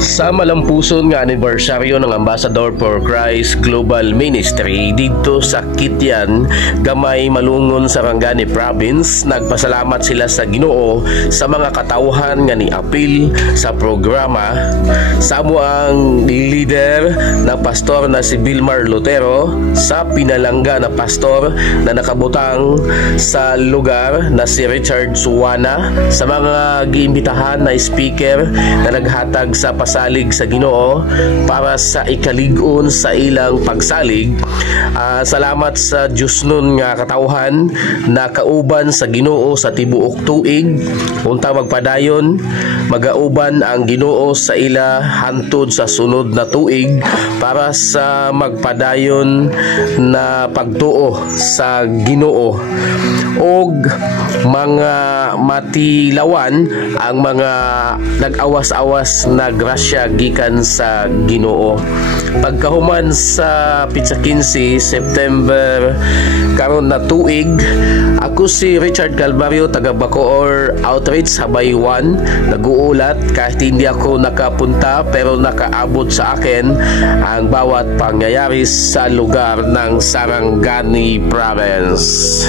Sa malampuson nga anibersaryo ng Ambassador for Christ Global Ministry dito sa Kityan, Gamay, Malungon, Sarangani Province, nagpasalamat sila sa Ginoo sa mga katauhan nga ni apil sa programa. Samo ang leader na pastor na si Vilmar Lutero, sa pinalangga na pastor na nakabutang sa lugar na si Richard Suwana, sa mga giimbitahan na speaker na naghatag sa pasalig sa Ginoo para sa ikalig-on sa ilang pagsalig. Salamat sa Diyos nun nga katauhan na kauban sa Ginoo sa tibuok tuig, unta magpadayon magauban ang Ginoo sa ila hantod sa sunod na tuig para sa magpadayon na pagtuo sa Ginoo og mga matilawan ang mga nag-awas-awas na grasya gikan sa Ginoo. Pagkahuman sa Pizza 15 September karon na tuig, ako si Richard Calvario, taga Bacoor Outreach Habay 1, nag-uulat kahit hindi ako nakapunta pero nakaabot sa akin ang bawat pangyayari sa lugar ng Sarangani Province.